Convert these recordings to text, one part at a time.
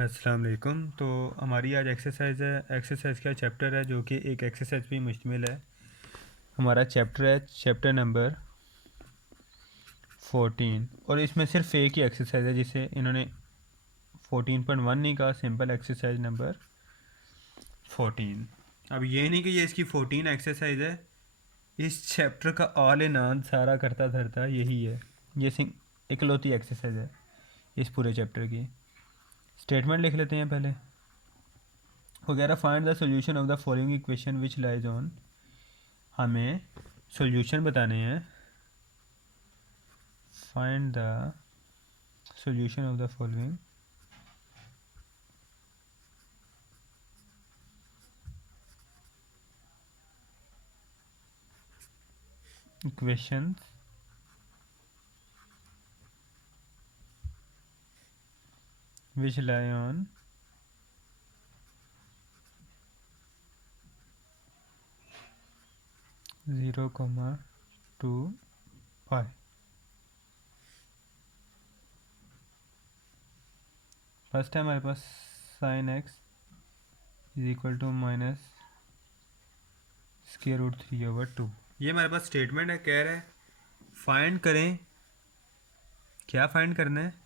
अस्सलाम वालेकुम। तो हमारी आज एक्सरसाइज है। एक्सरसाइज का चैप्टर है जो कि एक एक्सरसाइज पे मुश्तमिल है। हमारा चैप्टर है चैप्टर नंबर 14 और इसमें सिर्फ एक ही एक्सरसाइज है जिसे इन्होंने 14.1 नहीं कहा, सिंपल एक्सरसाइज नंबर 14। अब ये नहीं कि ये इसकी 14 एक्सरसाइज है, इस चैप्टर का ऑल इन ऑल सारा करता धरता यही है। ये इकलौती एक्सरसाइज है इस पूरे चैप्टर की। स्टेटमेंट लिख लेते हैं पहले। वगैरह find the solution of the following equation which lies on. हमें सॉल्यूशन बताने हैं। Find the solution of the following equation which lie on 0, 2 pi. First है हमारे पास sine x is equal to minus square root 3/2। ये हमारे पास statement है, कह रहा है फाइंड करें। क्या फाइंड करना है?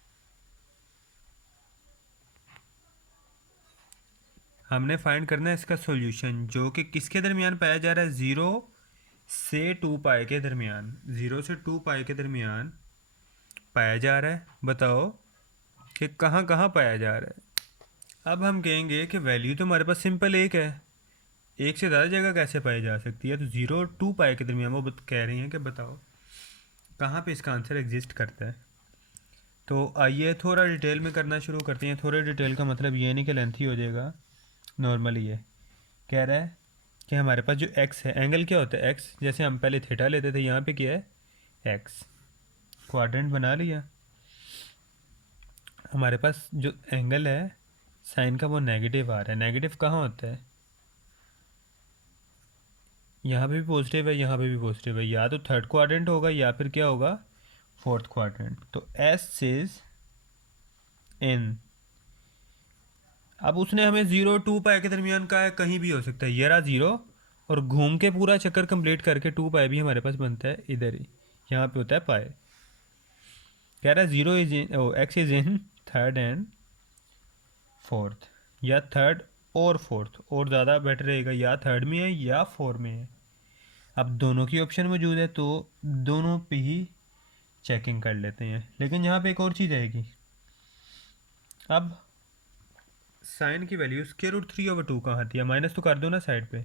हमने फाइंड करना है इसका सॉल्यूशन जो कि किसके दरमियान पाया जा रहा है, 0 से 2 पाई के दरमियान। 0 से 2 पाई के दरमियान पाया जा रहा है। बताओ कि कहाँ कहाँ पाया जा रहा है। अब हम कहेंगे कि वैल्यू तो हमारे पास सिंपल एक है, एक से ज़्यादा जगह कैसे पाई जा सकती है। तो 0 और 2 पाई के दरमियान वो कह रही हैं कि बताओ कहाँ पे इसका आंसर एग्जिस्ट करता है। तो आइए थोड़ा डिटेल में करना शुरू करते हैं। थोड़े डिटेल का मतलब ये नहीं कि लेंथी हो जाएगा, नॉर्मली ये कह रहा है कि हमारे पास जो एक्स है, एंगल क्या होता है एक्स, जैसे हम पहले थीटा लेते थे, यहाँ पे क्या है एक्स। क्वाड्रेंट बना लिया। हमारे पास जो एंगल है साइन का वो नेगेटिव आ रहा है। नेगेटिव कहाँ होता है? यहाँ पे भी पॉजिटिव है, यहाँ पे भी पॉजिटिव है। या तो थर्ड क्वाड्रेंट होगा या फिर क्या होगा, फोर्थ क्वाड्रेंट। तो एस इज इन। अब उसने हमें 0 2 पाई के दरमियान का है, कहीं भी हो सकता है। ये रहा 0 और घूम के पूरा चक्कर कंप्लीट करके 2 पाई भी हमारे पास बनता है इधर ही, यहाँ पे होता है पाई। कह रहा है 0 is in, O X is in third and fourth, या थर्ड और फोर्थ, और ज़्यादा बेटर रहेगा, या थर्ड में है या फोर में है। अब दोनों की ऑप्शन मौजूद है तो दोनों पे ही चेकिंग कर लेते हैं। लेकिन यहाँ पे एक और चीज़ आएगी। अब साइन की वैल्यू √3/2 कहाँ आती है? माइनस तो कर दो ना साइड पे।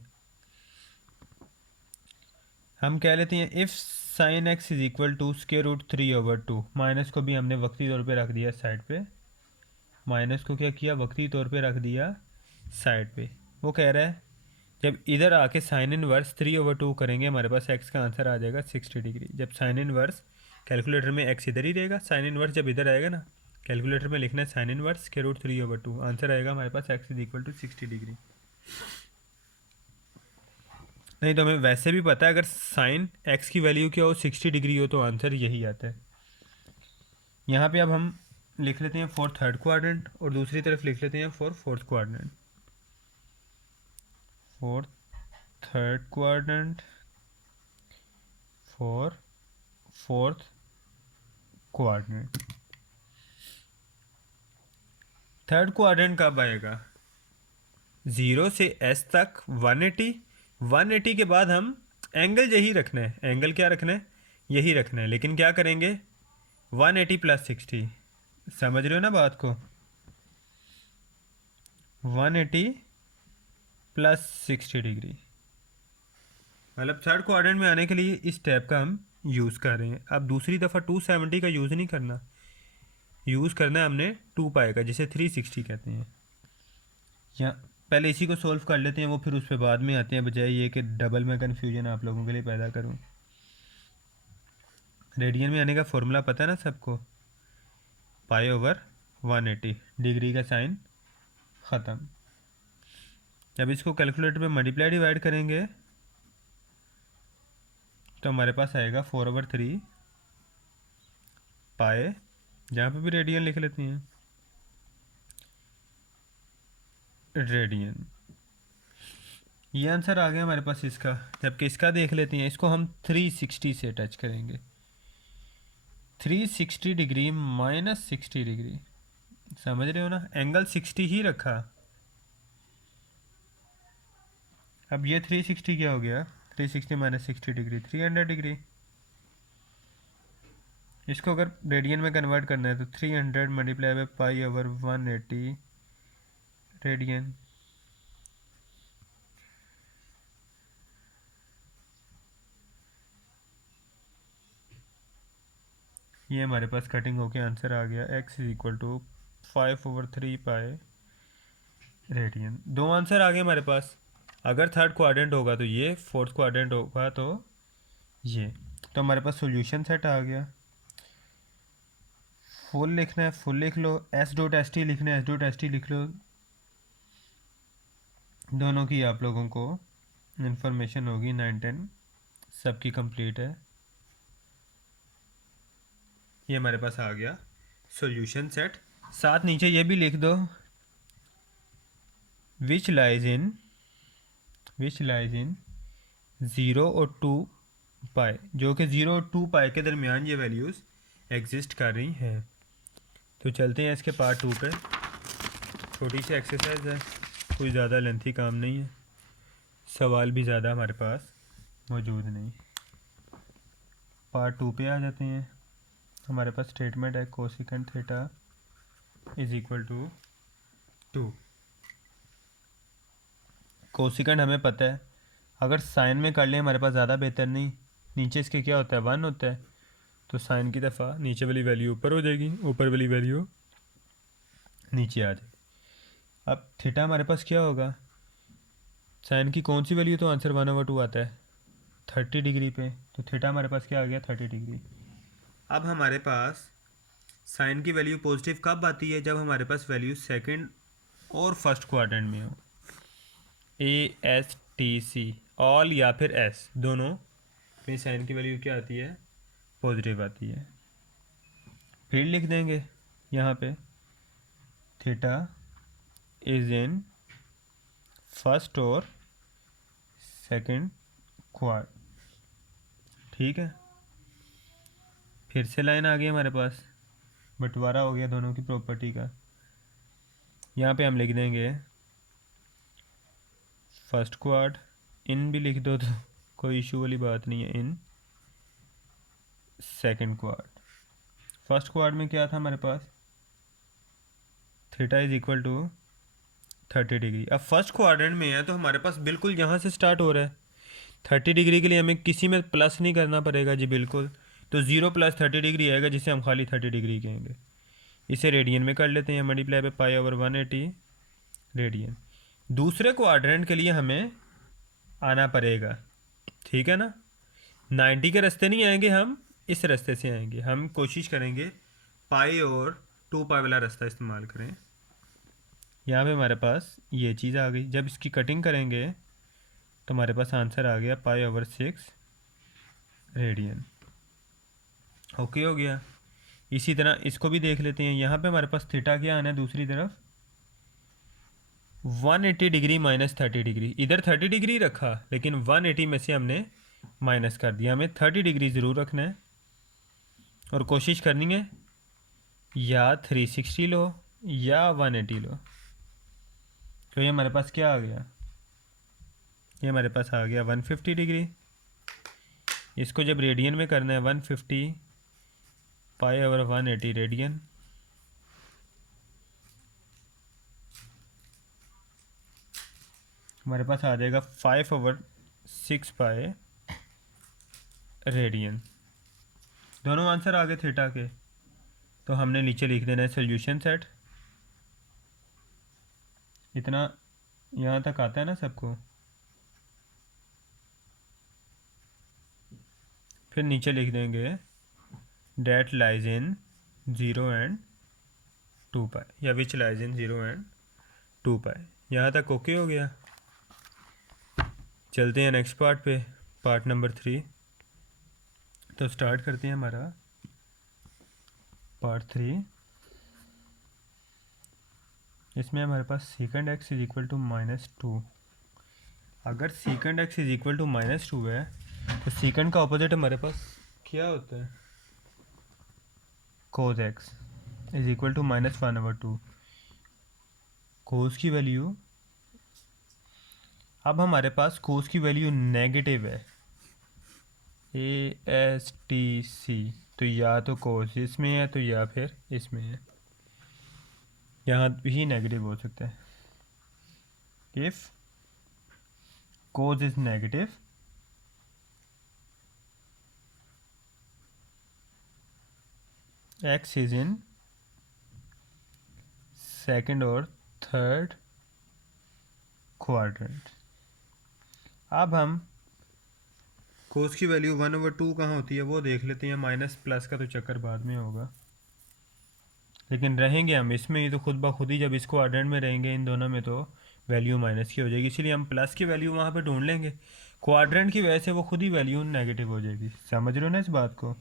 हम कह लेते हैं if sine x is equal to √3/2। Minus को भी हमने वक्ती तौर पे रख दिया साइड पे। माइनस को क्या किया, वक्ती तौर पे रख दिया साइड पे। वो कह रहा है जब इधर आके साइन इनवर्स 3/2 करेंगे हमारे पास एक्स का आंसर आ जाएगा 60 डिग्री। जब साइन इनवर्स, कैलकुलेटर में एक्स इधर ही रहेगा, साइन इनवर्स जब इधर आएगा ना, कैलकुलेटर में लिखना है साइन इनवर्स √3/2, आंसर आएगा हमारे पास X is equal to 60 degree. नहीं तो हमें वैसे भी पता है अगर साइन एक्स की वैल्यू क्या हो, 60 डिग्री हो, तो आंसर यही आता है। यहाँ पे अब हम लिख लेते हैं फॉर थर्ड क्वाड्रेंट और दूसरी तरफ लिख लेते हैं for fourth quadrant. For third quadrant, for fourth quadrant. Third quadrant कब आएगा? 0 से एस तक 180। 180 के बाद हम एंगल यही रखना है। एंगल क्या रखना है? यही रखना है। लेकिन क्या करेंगे, 180 + 60। समझ रहे हो ना बात को? 180 + 60 डिग्री, मतलब थर्ड क्वाड्रेंट में आने के लिए इस टैप का हम यूज़ कर रहे हैं। अब दूसरी दफ़ा 270 का यूज़ नहीं करना, यूज़ करना है हमने 2 पाई का, जिसे 360 कहते हैं। या पहले इसी को सोल्व कर लेते हैं, वो फिर उस पर बाद में आते हैं, बजाय ये कि डबल में कन्फ्यूजन आप लोगों के लिए पैदा करूँ। रेडियन में आने का फॉर्मूला पता है ना सबको, पाई/180, डिग्री का साइन ख़त्म। जब इसको कैलकुलेटर पे मल्टीप्लाई डिवाइड करेंगे तो हमारे पास आएगा 4/3 पाए, जहाँ पे भी रेडियन लिख लेते हैं। रेडियन। ये आंसर आ गया हमारे पास इसका। जबकि इसका देख लेते हैं, इसको हम 360 से टच करेंगे। 360 डिग्री माइनस 60 डिग्री, समझ रहे हो ना, एंगल 60 ही रखा। अब ये 360 क्या हो गया, 360 माइनस 60 डिग्री 300 डिग्री। इसको अगर रेडियन में कन्वर्ट करना है तो 300 multiply by pi over 180 radian. ये हमारे पास कटिंग होके आंसर आ गया, x is equal to 5/3 pi radian. दो आंसर आ गए हमारे पास। अगर थर्ड क्वाड्रेंट होगा तो ये, फोर्थ क्वाड्रेंट होगा तो ये। तो हमारे पास सॉल्यूशन सेट आ गया। फुल लिखना है फुल लिख लो, एस डॉट एस टी लिखना है एस डॉट एस टी लिख लो। दोनों की आप लोगों को इंफॉर्मेशन होगी, 9-10 सबकी कंप्लीट है। ये हमारे पास आ गया सॉल्यूशन सेट। साथ नीचे ये भी लिख दो, विच लाइज इन 0 और 2 पाई, जो कि 0 और 2 पाई के दरमियान ये वैल्यूज़ एग्जिस्ट कर रही हैं। तो चलते हैं इसके पार्ट 2 पे। छोटी सी एक्सरसाइज है, कोई ज़्यादा लेंथी काम नहीं है, सवाल भी ज़्यादा हमारे पास मौजूद नहीं। पार्ट 2 पे आ जाते हैं। हमारे पास स्टेटमेंट है cosecant theta is equal to 2। Cosecant हमें पता है, अगर साइन में कर लें हमारे पास ज़्यादा बेहतर नहीं। नीचे इसके क्या होता है, 1 होता है, तो साइन की दफ़ा नीचे वाली वैल्यू ऊपर हो जाएगी, ऊपर वाली वैल्यू नीचे आ जाएगी। अब थीटा हमारे पास क्या होगा, साइन की कौन सी वैल्यू, तो आंसर 1/2 आता है 30 डिग्री पे। तो थीटा हमारे पास क्या आ गया, 30 डिग्री। अब हमारे पास साइन की वैल्यू पॉजिटिव कब आती है, जब हमारे पास वैल्यू सेकंड और फर्स्ट क्वाड्रेंट में हो। ASTC ऑल या फिर S दोनों में साइन की वैल्यू क्या आती है, पॉजिटिव आती है। फिर लिख देंगे यहाँ पे थीटा इज इन फर्स्ट और सेकंड क्वाड, ठीक है। फिर से लाइन आ गई हमारे पास, बंटवारा हो गया दोनों की प्रॉपर्टी का। यहाँ पे हम लिख देंगे फर्स्ट क्वाड, इन भी लिख दो तो कोई इशू वाली बात नहीं है, in second quad. First quad में क्या था हमारे पास, theta is equal to 30 degree. अब फर्स्ट क्वाड्रेंट में है तो हमारे पास बिल्कुल यहाँ से स्टार्ट हो रहा है। 30 डिग्री के लिए हमें किसी में प्लस नहीं करना पड़ेगा जी, बिल्कुल। तो 0 + 30 डिग्री आएगा, जिसे हम खाली 30 डिग्री कहेंगे। इसे रेडियन में कर लेते हैं, multiply by pi over 180 radian. दूसरे क्वाड्रेंट के लिए हमें आना पड़ेगा, ठीक है ना। 90 के रास्ते नहीं आएंगे, हम इस रास्ते से आएंगे। हम कोशिश करेंगे पाई और 2 पाई वाला रास्ता इस्तेमाल करें। यहाँ पे हमारे पास ये चीज़ आ गई। जब इसकी कटिंग करेंगे तो हमारे पास आंसर आ गया पाई ओवर 6 रेडियन। ओके हो गया। इसी तरह इसको भी देख लेते हैं। यहाँ पे हमारे पास थीटा क्या आना है, दूसरी तरफ 180 डिग्री माइनस 30 डिग्री। इधर 30 डिग्री रखा, लेकिन 180 में से हमने माइनस कर दिया। हमें 30 डिग्री ज़रूर रखना है और कोशिश करनी है या 360 लो या 180 लो। तो ये हमारे पास क्या आ गया, ये हमारे पास आ गया 150 डिग्री। इसको जब रेडियन में करना है, 150 पाई ओवर 180 रेडियन। हमारे पास आ जाएगा 5/6 पाई रेडियन। दोनों आंसर आ गए थीटा के। तो हमने नीचे लिख देना है सोल्यूशन सेट। इतना यहाँ तक आता है ना सबको। फिर नीचे लिख देंगे डेट लाइज इन 0 एंड 2 पाई, या विच लाइज इन 0 एंड 2 पाई। यहाँ तक ओके हो गया। चलते हैं नेक्स्ट पार्ट पे, पार्ट नंबर 3। तो स्टार्ट करते हैं हमारा पार्ट 3। इसमें हमारे पास second X is equal to -2। अगर second X is equal to -2 है तो सेकंड का ऑपोजिट हमारे पास क्या होता है? Cos x is equal to -1/2। Cos की वैल्यू, अब हमारे पास कोस की वैल्यू नेगेटिव है, ASTC, तो या तो कोस इसमें है तो या फिर इसमें है, यहाँ भी नेगेटिव हो सकता है। If cos is negative x is in second और थर्ड क्वाड्रेंट। अब हम कोस की वैल्यू 1/2 कहाँ होती है वो देख लेते हैं। माइनस प्लस का तो चक्कर बाद में होगा, लेकिन रहेंगे हम इसमें ही तो खुद ब खुद ही, जब इस क्वाड्रेंट में रहेंगे इन दोनों में तो वैल्यू माइनस की हो जाएगी, इसीलिए हम प्लस की वैल्यू वहाँ पे ढूंढ लेंगे। क्वाड्रेंट की वजह से वो खुद ही वैल्यू नेगेटिव हो जाएगी। समझ रहे हो ना इस बात को?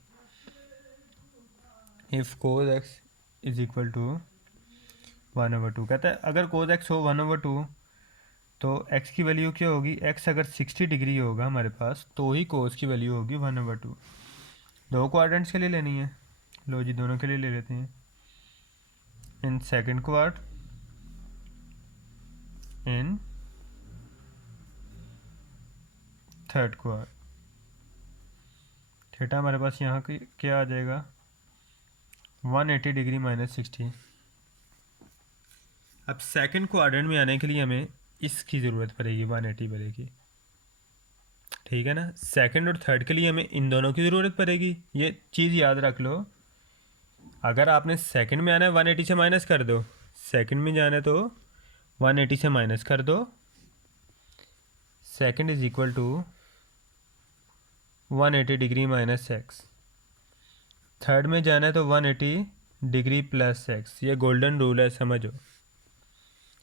If cos x is equal to 1/2, कहता है अगर कोस एक्स हो 1/2 तो एक्स की वैल्यू क्या होगी? एक्स अगर 60 डिग्री होगा हमारे पास तो ही कोस की वैल्यू होगी 1/2। दो क्वाड्रेंट्स के लिए लेनी है, लो जी दोनों के लिए ले लेते हैं। इन second quad, in third quad, theta हमारे पास यहाँ की क्या आ जाएगा? 180 डिग्री -60। अब सेकंड क्वाड्रेंट में आने के लिए हमें इसकी ज़रूरत पड़ेगी, 180 पड़ेगी, ठीक है ना। सेकंड और थर्ड के लिए हमें इन दोनों की ज़रूरत पड़ेगी, ये चीज़ याद रख लो। अगर आपने सेकंड में आना है 180 से माइनस कर दो, सेकंड में जाना है तो 180 से माइनस कर दो, second is equal to 180 degree -x। Third में जाना है तो 180 डिग्री +x, ये गोल्डन रूल है, समझो।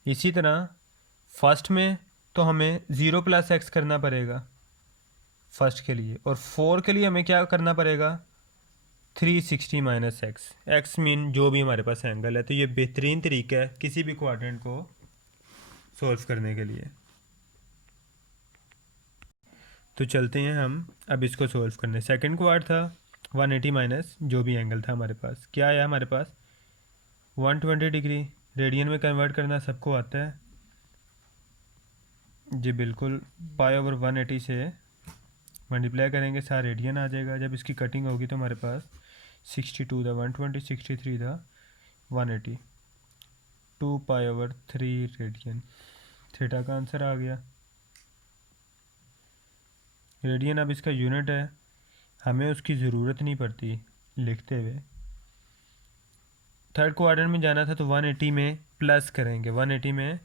इसी तरह फर्स्ट में तो हमें 0 + x करना पड़ेगा फर्स्ट के लिए, और 4 के लिए हमें क्या करना पड़ेगा? 360 -x। x मीन जो भी हमारे पास एंगल है, तो ये बेहतरीन तरीका है किसी भी क्वाड्रेंट को सॉल्व करने के लिए। तो चलते हैं हम अब इसको सॉल्व करने। सेकंड क्वाड था 180 माइनस जो भी एंगल था हमारे पास, क्या आया हमारे पास? 120 डिग्री। रेडियन में कन्वर्ट करना सबको आता है जी, बिल्कुल। π/180 से मल्टीप्लाई करेंगे, सारा रेडियन आ जाएगा। जब इसकी कटिंग होगी तो हमारे पास 62 था, 120, 63 था, 180, 2π/3 रेडियन। थीटा का आंसर आ गया। रेडियन अब इसका यूनिट है, हमें उसकी ज़रूरत नहीं पड़ती लिखते हुए। थर्ड क्वाड्रेंट में जाना था तो 180 में प्लस करेंगे, 180 में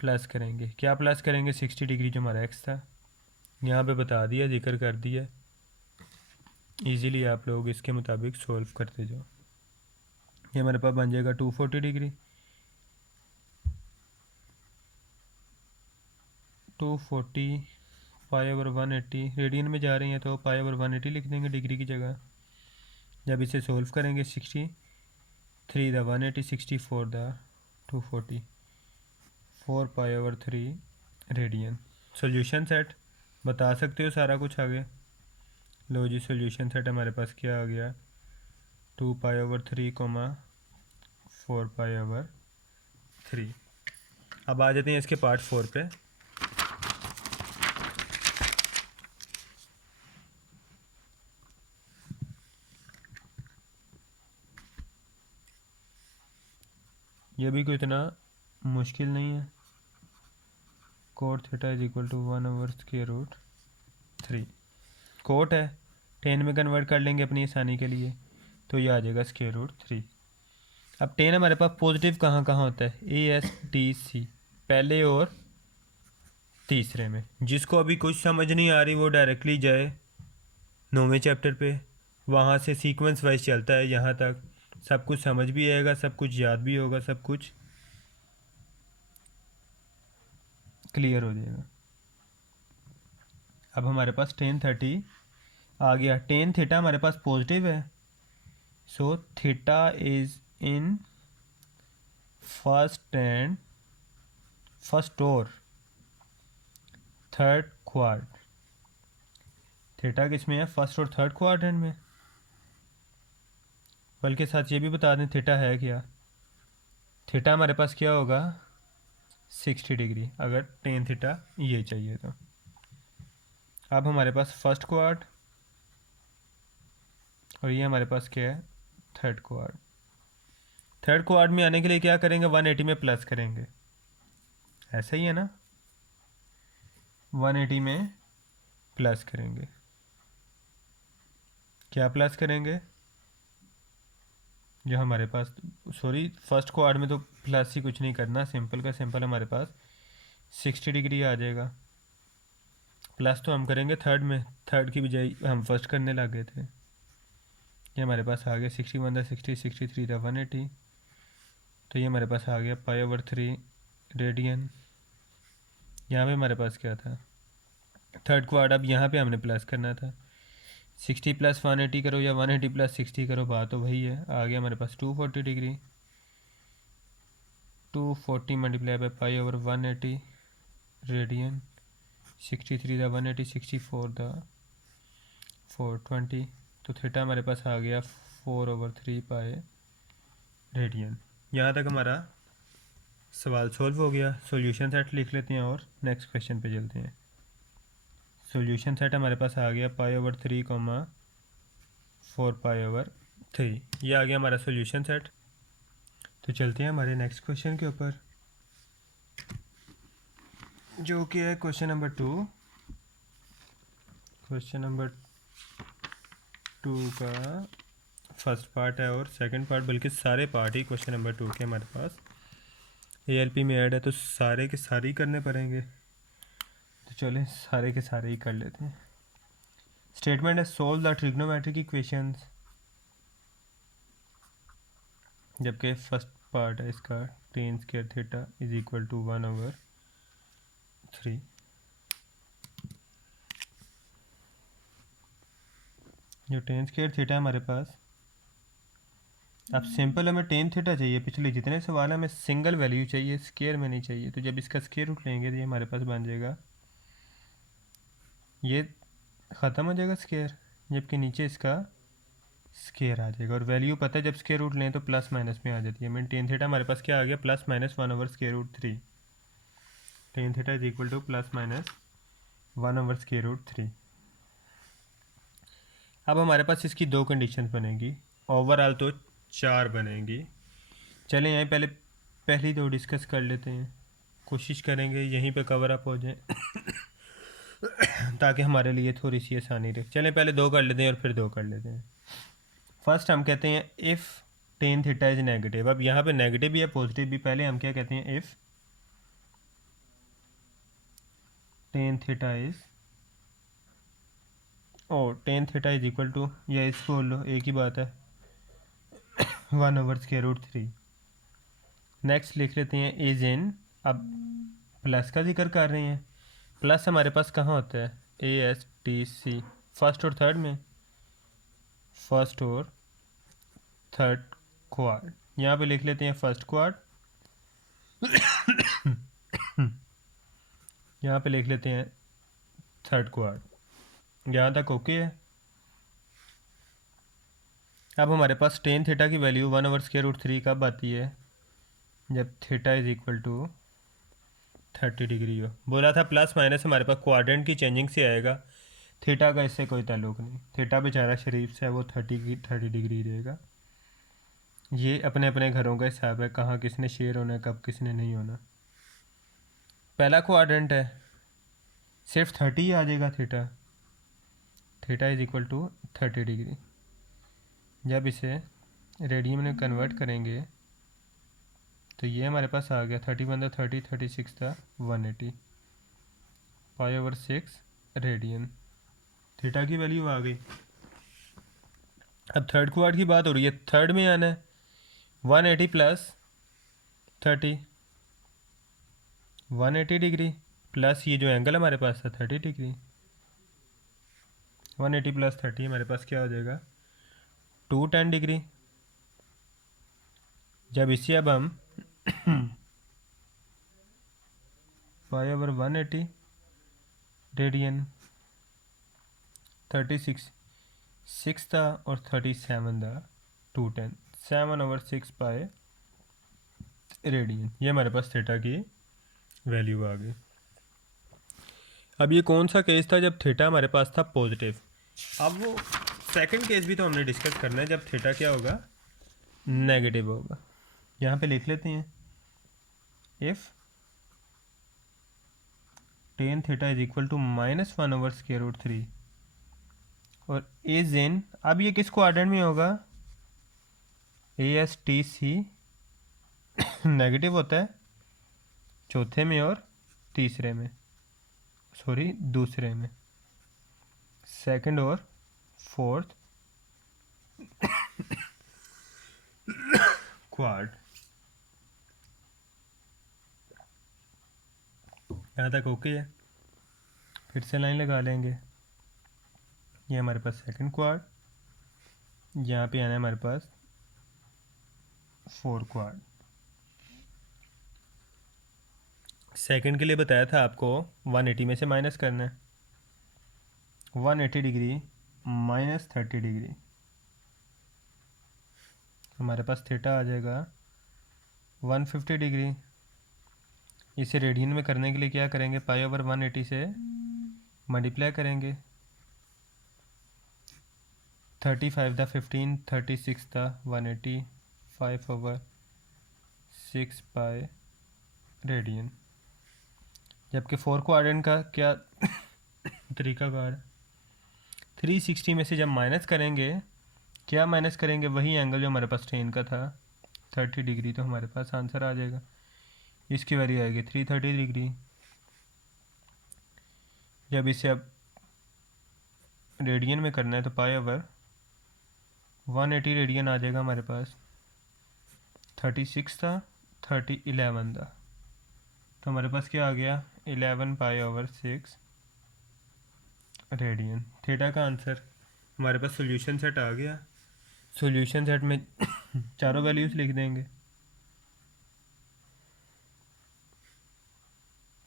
प्लस करेंगे, क्या प्लस करेंगे? 60 डिग्री जो हमारा एक्स था, यहाँ पे बता दिया, जिक्र कर दिया। इजीली आप लोग इसके मुताबिक सोल्व करते जाओ। ये हमारे पास बन जाएगा 240 डिग्री, 240 π/180। रेडियन में जा रही हैं तो π/180 लिख देंगे डिग्री की जगह। जब इसे सोल्व करेंगे 63 the 180, 64 the 240, 4π/3 radian. Solution set बता सकते हो सारा कुछ आगे? लो जी, सॉल्यूशन सेट हमारे पास क्या आ गया? 2π/3, 4π/3। अब आ जाते हैं इसके पार्ट 4 पे। ये भी कोई इतना मुश्किल नहीं है। Cot theta is equal to 1/√3। Cot है, टेन में कन्वर्ट कर लेंगे अपनी आसानी के लिए, तो ये आ जाएगा √3। अब टेन हमारे पास पॉजिटिव कहाँ कहाँ होता है? ASTC, पहले और तीसरे में। जिसको अभी कुछ समझ नहीं आ रही वो डायरेक्टली जाए 9वें चैप्टर पे, वहाँ से सीक्वेंस वाइज चलता है, यहाँ तक सब कुछ समझ भी आएगा, सब कुछ याद भी होगा, सब कुछ क्लियर हो जाएगा। अब हमारे पास tan 30 आ गया। tan थीटा हमारे पास पॉजिटिव है, so theta is in first और थर्ड क्वाड। थीटा किस में है? फर्स्ट और थर्ड क्वाड्रेंट में। बल्कि साथ ये भी बता दें थीटा है क्या। थीटा हमारे पास क्या होगा? 60 डिग्री, अगर टेन थीटा ये चाहिए तो। अब हमारे पास फर्स्ट क्वाड और ये हमारे पास क्या है? Third quad. थर्ड क्वाड में आने के लिए क्या करेंगे? 180 में प्लस करेंगे, ऐसा ही है ना? 180 में प्लस करेंगे। क्या प्लस करेंगे? जो हमारे पास, सॉरी, फर्स्ट क्वाड में तो प्लस ही कुछ नहीं करना, सिंपल का सिंपल हमारे पास 60 डिग्री आ जाएगा। प्लस तो हम करेंगे थर्ड में, थर्ड की बजाय हम फर्स्ट करने लग गए थे। ये हमारे पास आ गया 61 था 60, 63 था 180, तो ये हमारे पास आ गया π/3 रेडियन। यहाँ पे हमारे पास क्या था? Third quad. अब यहाँ पे हमने प्लस करना था, 60 + 180 करो या 180 + 60 करो, बात तो वही है। आ गया हमारे पास 240 डिग्री। 240 × π/180 रेडियन। 63 था 180, 64 था 420, तो थीटा हमारे पास आ गया 4/3 पाई रेडियन। यहाँ तक हमारा सवाल सॉल्व हो गया। सॉल्यूशन सेट लिख लेते हैं और नेक्स्ट क्वेश्चन पे चलते हैं। सॉल्यूशन सेट हमारे पास आ गया π/3, 4π/3, ये आ गया हमारा सॉल्यूशन सेट। तो चलते हैं हमारे नेक्स्ट क्वेश्चन के ऊपर, जो कि है क्वेश्चन नंबर 2। क्वेश्चन नंबर 2 का फर्स्ट पार्ट है और सेकंड पार्ट, बल्कि सारे पार्ट ही क्वेश्चन नंबर 2 के हमारे पास ALP में ऐड है, तो सारे के सारे ही करने पड़ेंगे। तो चलें सारे के सारे ही कर लेते हैं। स्टेटमेंट है सोल्व द ट्रिग्नोमेट्रिक इक्वेशंस, जबकि फर्स्ट पार्ट है इसका tan² थीटा = 1/3। जो tan² थीटा है हमारे पास, अब सिंपल हमें tan थीटा चाहिए। पिछले जितने सवाल हैं हमें सिंगल वैल्यू चाहिए, स्केयर में नहीं चाहिए। तो जब इसका स्केयर रूट लेंगे तो ये हमारे पास बन जाएगा, ये ख़त्म हो जाएगा स्केयर, जबकि नीचे इसका स्केयर आ जाएगा। और वैल्यू पता है जब स्केयर रूट लें तो प्लस माइनस में आ जाती है। मीन tan थीटा हमारे पास क्या आ गया? +-1/√3। tan theta = +-1/√3। अब हमारे पास इसकी दो कंडीशंस बनेंगी, ओवरऑल तो 4 बनेंगी। चलें यहाँ पहले पहली दो डिस्कस कर लेते हैं, कोशिश करेंगे यहीं पे कवर अप हो जाए ताकि हमारे लिए थोड़ी सी आसानी रहे। चलें पहले दो कर लेते हैं और फिर दो कर लेते हैं। फर्स्ट हम कहते हैं if tan theta is negative. अब यहाँ पे नेगेटिव भी है पॉजिटिव भी। पहले हम क्या कहते हैं? If tan theta is, tan theta = या इसको बोल लो, एक ही बात है, 1/√3। नेक्स्ट लिख लेते हैं इज इन। अब प्लस का जिक्र कर रहे हैं, प्लस हमारे पास कहाँ होता है? ASTC, फर्स्ट और थर्ड में, फर्स्ट और थर्ड क्वाड। यहाँ पे लिख लेते हैं फर्स्ट क्वाड, यहाँ पे लिख लेते हैं थर्ड क्वाड। यहाँ तक ओके है। अब हमारे पास tan थीटा की वैल्यू 1/√3 कब आती है? जब थीटा = 30 डिग्री हो। बोला था प्लस माइनस हमारे पास क्वाड्रेंट की चेंजिंग से आएगा, थीटा का इससे कोई ताल्लुक नहीं। थीटा बेचारा शरीफ से है, वो 30 डिग्री रहेगा। ये अपने अपने घरों का हिसाब है, कहाँ किसने शेयर होना है, कब किसने नहीं होना। पहला क्वाड्रेंट है, सिर्फ 30 आ जाएगा थीटा। Theta = 30 degree. जब इसे रेडियन में कन्वर्ट करेंगे तो ये हमारे पास आ गया 31 था 30, 36 था 180, π/6 रेडियन। थीटा की वैल्यू आ गई। अब थर्ड क्वाड की बात हो रही है, थर्ड में आना है 180 + 30, 180 डिग्री, प्लस ये जो एंगल हमारे पास था 30 डिग्री। 180 + 30 हमारे पास क्या हो जाएगा? 210 डिग्री। जब इसे अब हम पाई ओवर 180 रेडियन, 36 6 था और 37 था, 210, 7/6 पाए रेडियन। ये हमारे पास थीटा की वैल्यू आ गई। अब ये कौन सा केस था जब थीटा हमारे पास था पॉजिटिव। अब वो सेकंड केस भी तो हमने डिस्कस करना है जब थीटा क्या होगा, नेगेटिव होगा। यहाँ पे लिख लेते हैं, if tan theta is equal to -1/√3 और इज इन, अब ये किस क्वाड्रेंट में होगा, ASTC नेगेटिव होता है चौथे में और तीसरे में, सॉरी दूसरे में, सेकंड और फोर्थ क्वाड। यहाँ तक ओके है। फिर से लाइन लगा लेंगे, ये हमारे पास सेकंड क्वाड, यहाँ पे आना है हमारे पास 4 क्वाड। सेकंड के लिए बताया था आपको 180 में से माइनस करना है, 180 डिग्री माइनस 30 डिग्री, हमारे पास थीटा आ जाएगा 150 डिग्री। इसे रेडियन में करने के लिए क्या करेंगे, पाई ओवर 180 से मल्टीप्लाई करेंगे, 35 था 15, 36 था 180, 5/6 पाई रेडियन। जबकि 4 क्वाड्रेंट का क्या तरीकाकार, 360 में से जब माइनस करेंगे, क्या माइनस करेंगे, वही एंगल जो हमारे पास टेन का था 30 डिग्री, तो हमारे पास आंसर आ जाएगा, इसकी वैल्यू आएगी 330 डिग्री। जब इसे अब रेडियन में करना है तो पाई ओवर 180 रेडियन आ जाएगा हमारे पास, 36 था 11 था, तो हमारे पास क्या आ गया 11 पाई ओवर 6 रेडियन। थीटा का आंसर हमारे पास सॉल्यूशन सेट आ गया। सॉल्यूशन सेट में चारों वैल्यूज लिख देंगे,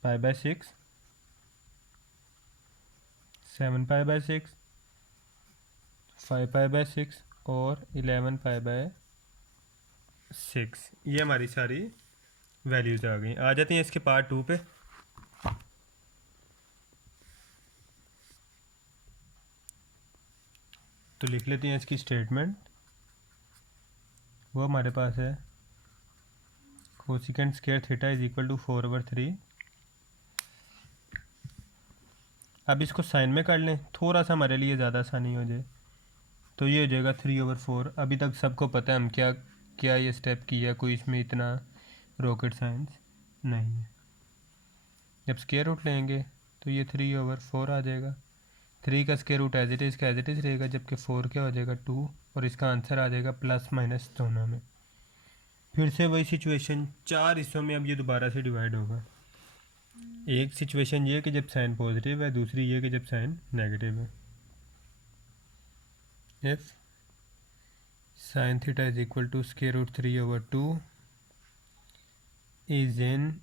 π/6, 7π/6, 5π/6 और 11π/6। ये हमारी सारी वैल्यूज़ आ गई। आ जाती हैं इसके पार्ट 2 पे। तो लिख लेते हैं इसकी स्टेटमेंट, वो हमारे पास है cosecant square theta is equal to 4/3। अब इसको साइन में कर लें, थोड़ा सा हमारे लिए ज़्यादा आसानी हो जाए, तो ये हो जाएगा 3/4। अभी तक सबको पता है हम क्या क्या ये स्टेप किया, कोई इसमें इतना रॉकेट साइंस नहीं है। जब स्क्वायर रूट लेंगे तो ये 3/4 आ जाएगा, 3 का square root as it is का एज इट इज़ रहेगा, जबकि 4 क्या हो जाएगा 2, और इसका आंसर आ जाएगा प्लस माइनस दोनों में। फिर से वही सिचुएशन, 4 हिस्सों में अब ये दोबारा से डिवाइड होगा। एक सिचुएशन ये कि जब साइन पॉजिटिव है, दूसरी ये कि जब साइन नेगेटिव है। If sine theta is equal to square root 3/2 is in,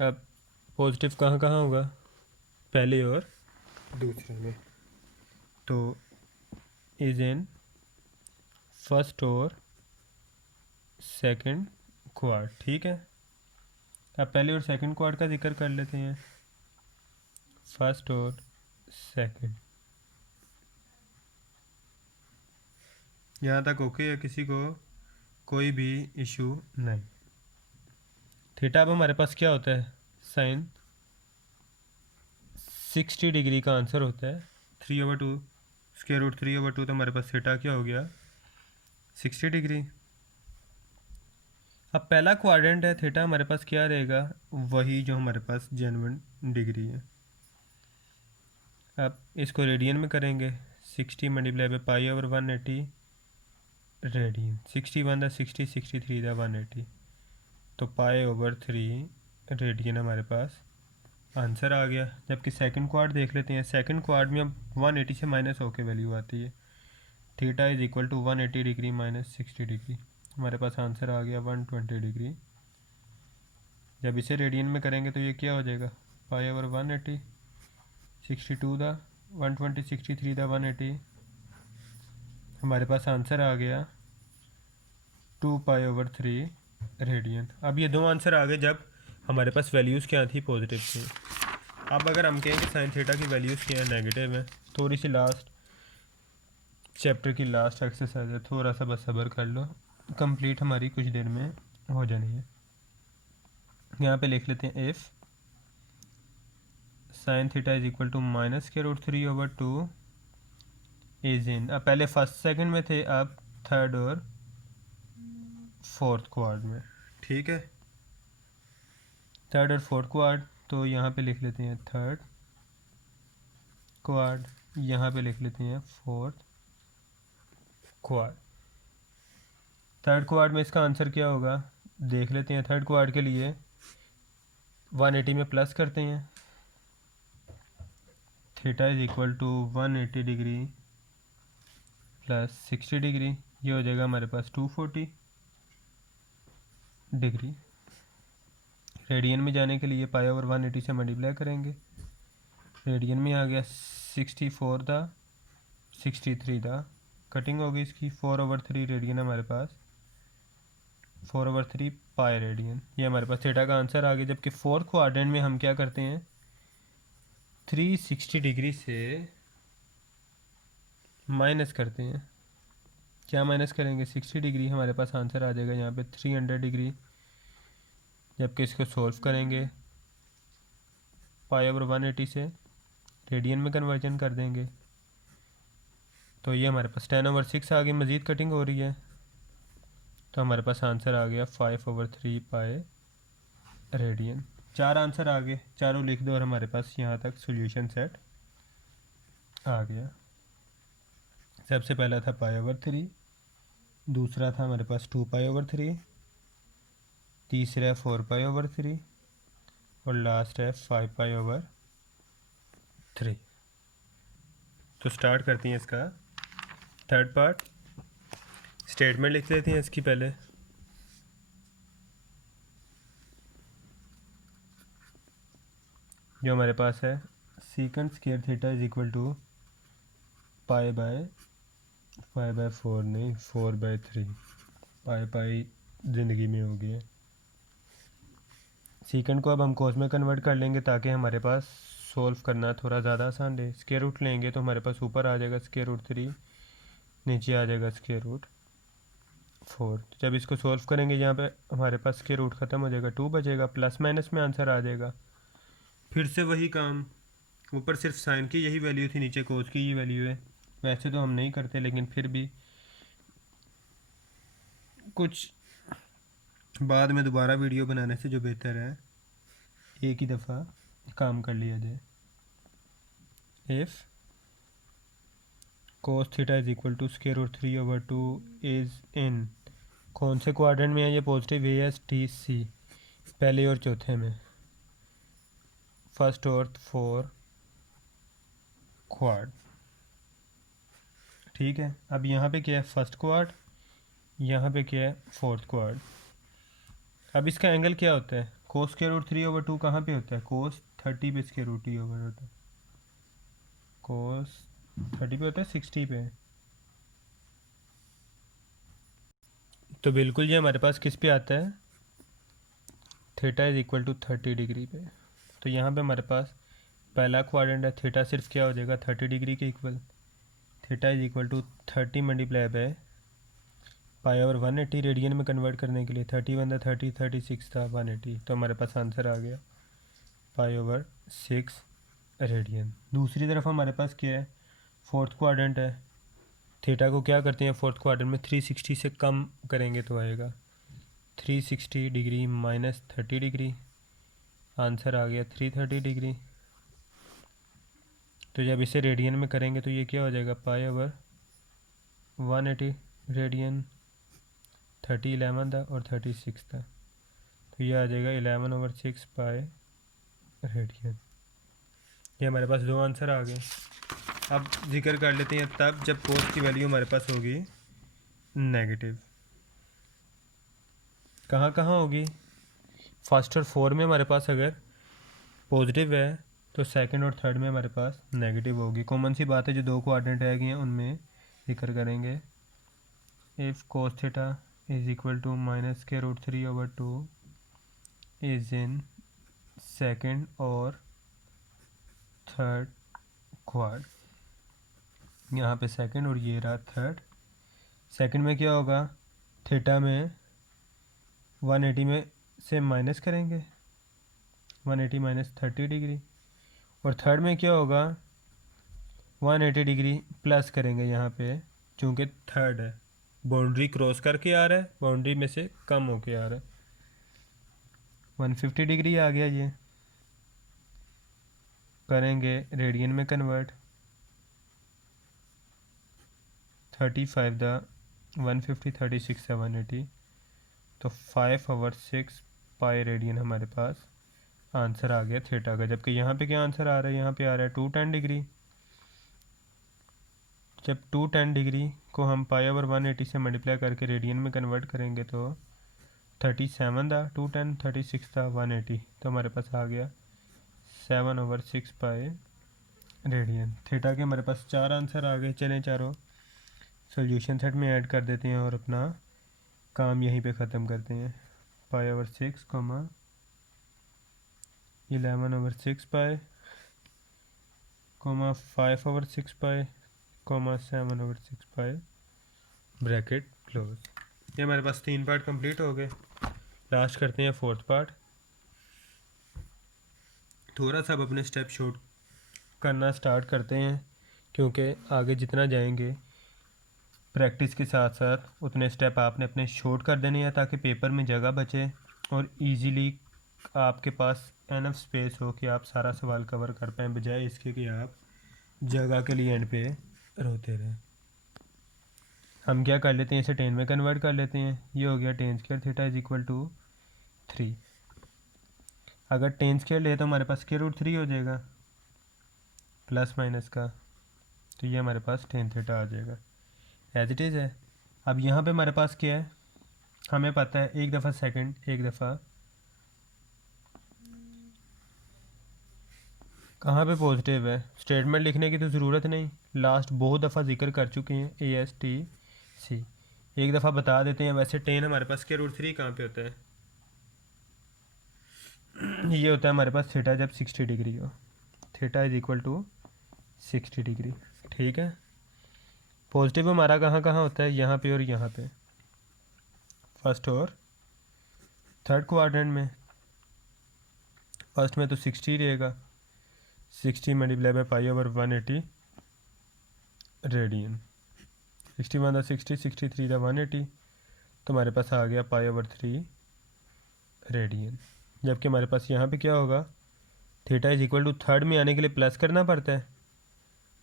अब पॉजिटिव कहाँ कहाँ होगा, पहले और दूसरे में, तो इज इन फर्स्ट और सेकंड क्वाड। ठीक है, अब पहले और सेकंड क्वाड का जिक्र कर लेते हैं, फर्स्ट और सेकंड। यहाँ तक ओके है, किसी को कोई भी इशू नहीं। थीटा अब हमारे पास क्या होता है, साइन 60 डिग्री का आंसर होता है 3/2, स्क्वायर रूट 3/2, तो हमारे पास थीटा क्या हो गया 60 डिग्री। अब पहला क्वाड्रेंट है, थीटा हमारे पास क्या रहेगा, वही जो हमारे पास जेन्युइन डिग्री है। अब इसको रेडियन में करेंगे, 60 multiply by pi over 180 radian, 61 था 60, 63 था 180, तो पाई ओवर 3 रेडियन हमारे पास आंसर आ गया। जबकि सेकंड क्वाड देख लेते हैं, सेकंड क्वाड में अब 180 से माइनस होकर वैल्यू आती है, theta is equal to 180 degree minus 60 degree, हमारे पास आंसर आ गया 120 डिग्री। जब इसे रेडियन में करेंगे तो ये क्या हो जाएगा, पाई ओवर 180, 62 दा 120, 63 दा 180, हमारे पास आंसर आ गया 2 पाई ओवर 3 रेडियन। अब ये दो आंसर आ गए जब हमारे पास वैल्यूज़ क्या थी, पॉजिटिव थी। अब अगर हम कहें कि साइन थीटा की वैल्यूज़ क्या है, नेगेटिव है, थोड़ी सी लास्ट चैप्टर की लास्ट एक्सरसाइज है, थोड़ा सा बस सब्र कर लो, कंप्लीट हमारी कुछ देर में हो जानी है। यहाँ पे लिख लेते हैं if sine theta is equal to minus के रूट 3 ओवर 2 इज इन, अब पहले फर्स्ट सेकंड में थे, अब थर्ड और फोर्थ क्वाड में, ठीक है, थर्ड और फोर्थ क्वाड। तो यहाँ पे लिख लेते हैं थर्ड क्वाड, यहाँ पे लिख लेते हैं फोर्थ क्वाड। थर्ड क्वाड में इसका आंसर क्या होगा, देख लेते हैं। थर्ड क्वाड के लिए 180 में प्लस करते हैं, theta is equal to 180 degree plus 60 degree, ये हो जाएगा हमारे पास 240 डिग्री। रेडियन में जाने के लिए पाई ओवर 180 से मल्टीप्लाई करेंगे, रेडियन में आ गया 64 था 63 था, कटिंग हो गई इसकी, 4 ओवर 3 रेडियन हमारे पास, 4 ओवर 3 पाई रेडियन, ये हमारे पास थीटा का आंसर आ गया। जबकि फोर्थ क्वाड्रेंट में हम क्या करते हैं, 360 डिग्री से माइनस करते हैं, क्या माइनस करेंगे, 60 डिग्री, हमारे पास आंसर आ जाएगा यहाँ पे 300 डिग्री। जबकि इसको सॉल्व करेंगे, पाई ओवर 180 से रेडियन में कन्वर्जन कर देंगे, तो ये हमारे पास 10 ओवर 6 आ गई, मज़ीद कटिंग हो रही है, तो हमारे पास आंसर आ गया 5 ओवर 3 पाई रेडियन। चार आंसर आ गए, चारों लिख दो और हमारे पास यहाँ तक सॉल्यूशन सेट आ गया। सबसे पहला था पाई ओवर 3, दूसरा था हमारे पास 2 पाई ओवर 3, तीसरा है 4 पाई ओवर 3 और लास्ट है 5 पाई ओवर 3। तो स्टार्ट करती हैं इसका थर्ड पार्ट, स्टेटमेंट लिख लेते हैं इसकी पहले। जो हमारे पास है, secant square theta is equal to pi by 5/4 नहीं 4/3, पाई पाई ज़िंदगी में हो गया। सीकेंट को अब हम कोस में कन्वर्ट कर लेंगे ताकि हमारे पास सोल्व करना थोड़ा ज़्यादा आसान रहे। स्क्वायर रूट लेंगे तो हमारे पास ऊपर आ जाएगा स्क्वायर रूट 3, नीचे आ जाएगा स्क्वायर रूट 4। तो जब इसको सोल्व करेंगे यहाँ पे हमारे पास स्क्वायर रूट ख़त्म हो जाएगा, 2 बचेगा, प्लस माइनस में आंसर आ जाएगा। फिर से वही काम, ऊपर सिर्फ साइन की यही वैल्यू थी, नीचे कोस की ही वैल्यू है। वैसे तो हम नहीं करते, लेकिन फिर भी कुछ बाद में दोबारा वीडियो बनाने से जो बेहतर है एक ही दफ़ा काम कर लिया जाए। If cos theta is equal to square root 3 over 2 is in, कौन से क्वाड्रेंट में है ये, positive A S T C, पहले और चौथे में, फर्स्ट और फोर्थ क्वाड, ठीक है। अब यहाँ पे क्या है, फर्स्ट क्वाड, यहाँ पे क्या है, फोर्थ क्वाड। अब इसका एंगल क्या होता है, कोस स्क्वायर रूट 3 ओवर 2 कहाँ पे होता है, कोस 30 पे स्क्वायर रूट टी ओवर होता है, कोस 30 पे होता है, 60 पे। तो बिल्कुल ये हमारे पास किस पे आता है, theta is equal to 30 degree पे। तो यहाँ पे हमारे पास पहला क्वाड्रेंट है, थीटा सिर्फ क्या हो जाएगा 30 डिग्री के equal, theta is equal to 30 multiply by pi over 180, radian में कन्वर्ट करने के लिए 31 था 30, 36 था 180, तो हमारे पास आंसर आ गया पाई ओवर 6 रेडियन। दूसरी तरफ हमारे पास क्या है, फोर्थ क्वाड्रेंट है, थीटा को क्या करते हैं फोर्थ क्वाड्रेंट में 360 से कम करेंगे तो आएगा 360 डिग्री माइनस 30 डिग्री, आंसर आ गया 330 डिग्री। तो जब इसे रेडियन में करेंगे तो ये क्या हो जाएगा, पाई ओवर 180 रेडियन, 30 11 था और 36 था, तो ये आ जाएगा 11 ओवर 6 पाई रेडियन। ये हमारे पास दो आंसर आ गए। अब जिक्र कर लेते हैं तब जब कोस की वैल्यू हमारे पास होगी नेगेटिव। कहाँ कहाँ होगी? फर्स्ट और फोर में हमारे पास अगर पॉजिटिव है तो सेकंड और थर्ड में हमारे पास नेगेटिव होगी। कॉमन सी बात है, जो दो क्वाड्रेंट रह गए हैं उनमें जिक्र करेंगे। If cos theta is equal to -√3/2 is in second और थर्ड क्वाड, यहाँ पे सेकंड और ये रहा थर्ड। सेकंड में क्या होगा? थीटा में 180 में से माइनस करेंगे, 180 - 30 डिग्री। और थर्ड में क्या होगा? 180 डिग्री प्लस करेंगे यहाँ पे, चूँकि थर्ड है, बाउंड्री क्रॉस करके आ रहा है, बाउंड्री में से कम होके आ रहा है। 150 डिग्री आ गया, ये करेंगे रेडियन में कन्वर्ट। 35 द 150 36 है 180, तो 5/6 पाई रेडियन हमारे पास आंसर आ गया थीटा का। जबकि यहाँ पे क्या आंसर आ रहा है? यहाँ पे आ रहा है 210 डिग्री। जब 210 डिग्री को हम π/180 से मल्टीप्लाई करके रेडियन में कन्वर्ट करेंगे तो 37 था 210, 36 था 180, तो हमारे पास आ गया 7/6 पाई रेडियन। थीटा के हमारे पास चार आंसर आ गए। चलें चारों सोल्यूशन सेट में ऐड कर देते हैं और अपना काम यहीं पे ख़त्म करते हैं। π/6, 11/6 पाई, 5/6 पाई, 7/6 पाई, ब्रैकेट क्लोज। ये हमारे पास तीन पार्ट कंप्लीट हो गए। लास्ट करते हैं फोर्थ पार्ट। थोड़ा सा अब अपने स्टेप शॉर्ट करना स्टार्ट करते हैं, क्योंकि आगे जितना जाएंगे प्रैक्टिस के साथ साथ उतने स्टेप आपने अपने शॉर्ट कर देने हैं, ताकि पेपर में जगह बचे और इजीली आपके पास एनफ स्पेस हो कि आप सारा सवाल कवर कर पाएँ, बजाय इसके कि आप जगह के लिए एंड पे रोते रहें। हम क्या कर लेते हैं, इसे 10 में कन्वर्ट कर लेते हैं। ये हो गया 10² थीटा इज इक्वल टू 3। अगर 10² ले तो हमारे पास √3 हो जाएगा प्लस माइनस का, तो ये हमारे पास 10 थीटा आ जाएगा एज इट इज़ है। अब यहाँ पे हमारे पास क्या है? हमें पता है एक दफ़ा सेकंड, एक दफ़ा कहाँ पे पॉजिटिव है। स्टेटमेंट लिखने की तो ज़रूरत नहीं, लास्ट बहुत दफ़ा जिक्र कर चुके हैं ASTC। एक दफ़ा बता देते हैं। वैसे 10 हमारे पास √3 कहाँ पे होता है? ये होता है हमारे पास थीटा जब 60 डिग्री हो। Theta is equal to 60 degree, ठीक है। पॉजिटिव हमारा कहाँ कहाँ होता है? यहाँ पे और यहाँ पे, फर्स्ट और थर्ड क्वाड्रेंट में। फर्स्ट में तो 60 रहेगा, 60 मल्टीप्लाई बाई π/180 रेडियन। 61 था 60, 63 था 180, तो हमारे पास आ गया π/3 रेडियन। जबकि हमारे पास यहाँ पे क्या होगा? Theta is equal to third में आने के लिए प्लस करना पड़ता है,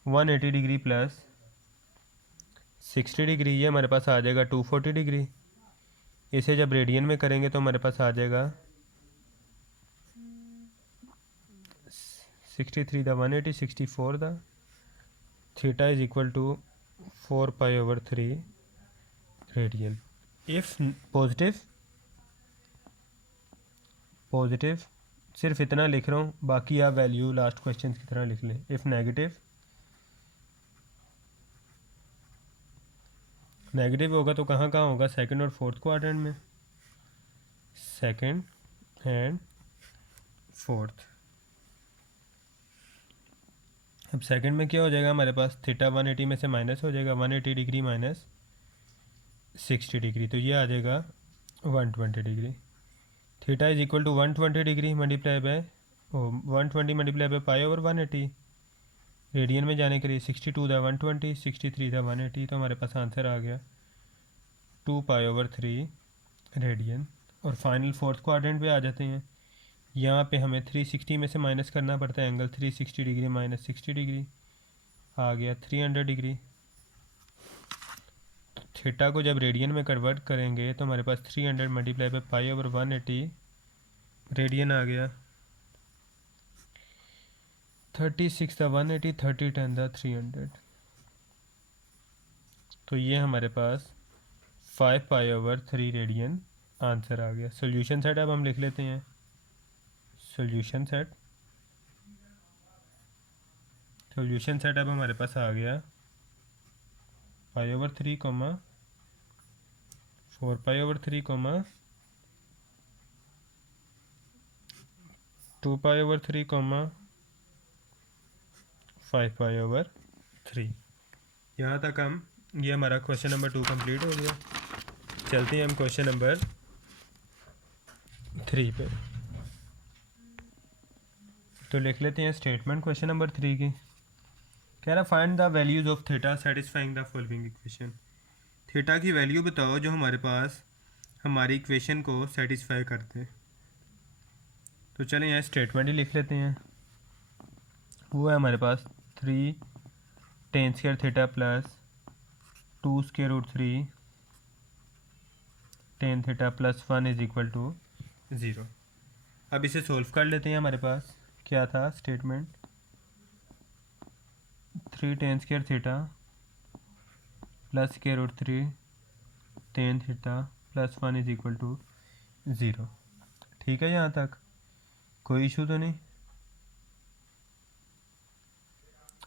180 डिग्री प्लस 60 डिग्री, ये हमारे पास आ जाएगा 240 डिग्री। इसे जब रेडियन में करेंगे तो हमारे पास आ जाएगा 63 था 180, 64 था। Theta is equal to 4π/3 radian. If positive सिर्फ इतना लिख रहा हूँ, बाकी आप वैल्यू लास्ट क्वेश्चन की तरह लिख लें। इफ़ नेगेटिव होगा तो कहाँ कहाँ होगा? सेकंड और फोर्थ क्वाड्रेंट में, सेकंड एंड फोर्थ। अब सेकंड में क्या हो जाएगा? हमारे पास थीटा 180 में से माइनस हो जाएगा, 180 डिग्री माइनस 60 डिग्री, तो ये आ जाएगा 120 degree. Theta is equal to 120 degree multiply by 120 multiply by π/180 radian में जाने के लिए 62 था 120, 63 था 180, तो हमारे पास आंसर आ गया 2π/3 रेडियन। और फाइनल फोर्थ क्वाड्रेंट पे आ जाते हैं। यहाँ पे हमें 360 में से माइनस करना पड़ता है एंगल, 360 डिग्री माइनस 60 डिग्री आ गया 300 डिग्री। थीटा को जब रेडियन में कन्वर्ट करेंगे तो हमारे पास 300 मल्टीप्लाई बाई π/180 रेडियन आ गया। 36 था 180, 30 10 था 300। तो ये हमारे पास 5π/3 रेडियन आंसर आ गया। सोल्यूशन सेट अब हम लिख लेते हैं। सोल्यूशन सेट अब हमारे पास आ गया 5/3, 4π/3, 2π/3, 5π/3। यहाँ तक हम ये हमारा क्वेश्चन नंबर 2 कंप्लीट हो गया। चलते हैं हम क्वेश्चन नंबर 3 पे। तो लिख लेते हैं स्टेटमेंट क्वेश्चन नंबर 3 की। कह रहा find the values of theta satisfying the following equation. Theta की वैल्यू बताओ जो हमारे पास हमारी इक्वेशन को सेटिस्फाई करते हैं। तो चलें यहाँ स्टेटमेंट ही लिख लेते हैं। वो है हमारे पास 3 tan square theta plus 2 square root 3 tan theta plus 1 is equal to 0। अब इसे सोल्व कर लेते हैं। हमारे पास क्या था statement, 3 tan square theta plus square root 3 tan theta plus 1 is equal to 0। ठीक है, यहाँ तक कोई इशू तो नहीं।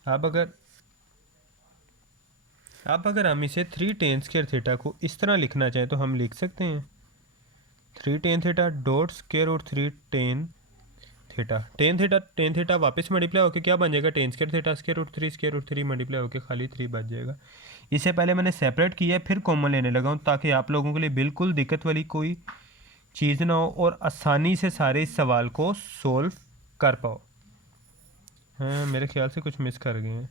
अब अगर हम इसे 3 tan स्क्वायर थीटा को इस तरह लिखना चाहें तो हम लिख सकते हैं 3 tan theta dot square root 3 tan theta. tan theta वापस मल्टीप्लाई होकर क्या बन जाएगा, tan square theta square root 3 multiply होकर खाली 3 बच जाएगा। इसे पहले मैंने सेपरेट किया फिर कॉमन लेने लगा हूँ ताकि आप लोगों के लिए बिल्कुल दिक्कत वाली कोई चीज़ ना हो और आसानी से सारे इस सवाल को सोल्व कर पाओ। हाँ, मेरे ख्याल से कुछ मिस कर गए हैं।